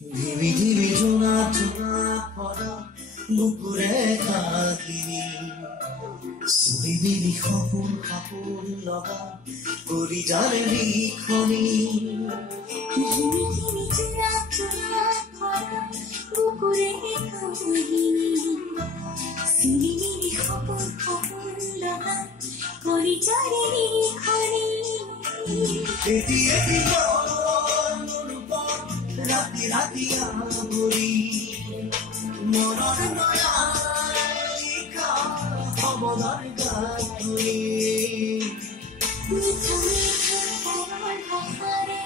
ধিমি ধিমি জোনা জোনা ভৰা বুকুৰে কাহিনী সুবিবিলি সপোন সপোন লগা কৰি জানে লিখনি ধিমি ধিমি জোনা জোনা ভৰা বুকুৰে কাহিনী সুবিবিলি সপোন সপোন লগা কৰি জানে লিখনি এটি এটি ৰাতি ৰাতি আমৰি মনৰ নয়া লিখা অবদান গাই মিঠা মিঠা পৱন ভাষাৰে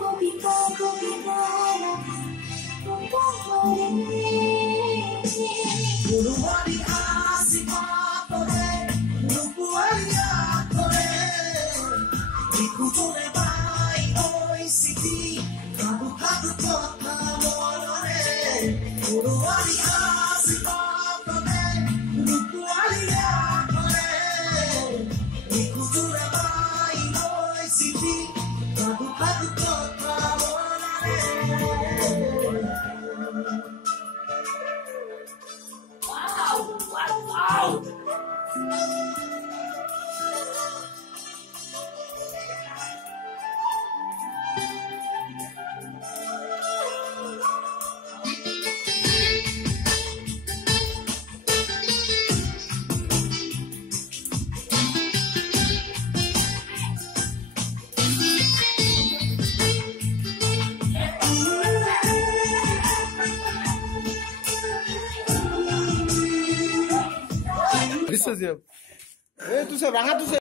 কবিতা কবিতা গুৰুবাৰী আশীৰ্বাদৰে ৰূপৱাৰীয়া কৰে ইকুজনে বাই ঐ চিঠি কাবু কাবু কথা মনৰে গুৰুবাৰী আশীৰ্বাদৰে ৰূপৱাৰীয়া কৰে ইকুজনে বাই ঐ চিঠি কাবু কাবু কথা মনৰে Isso, Zé. Ei, tu se vai, tu se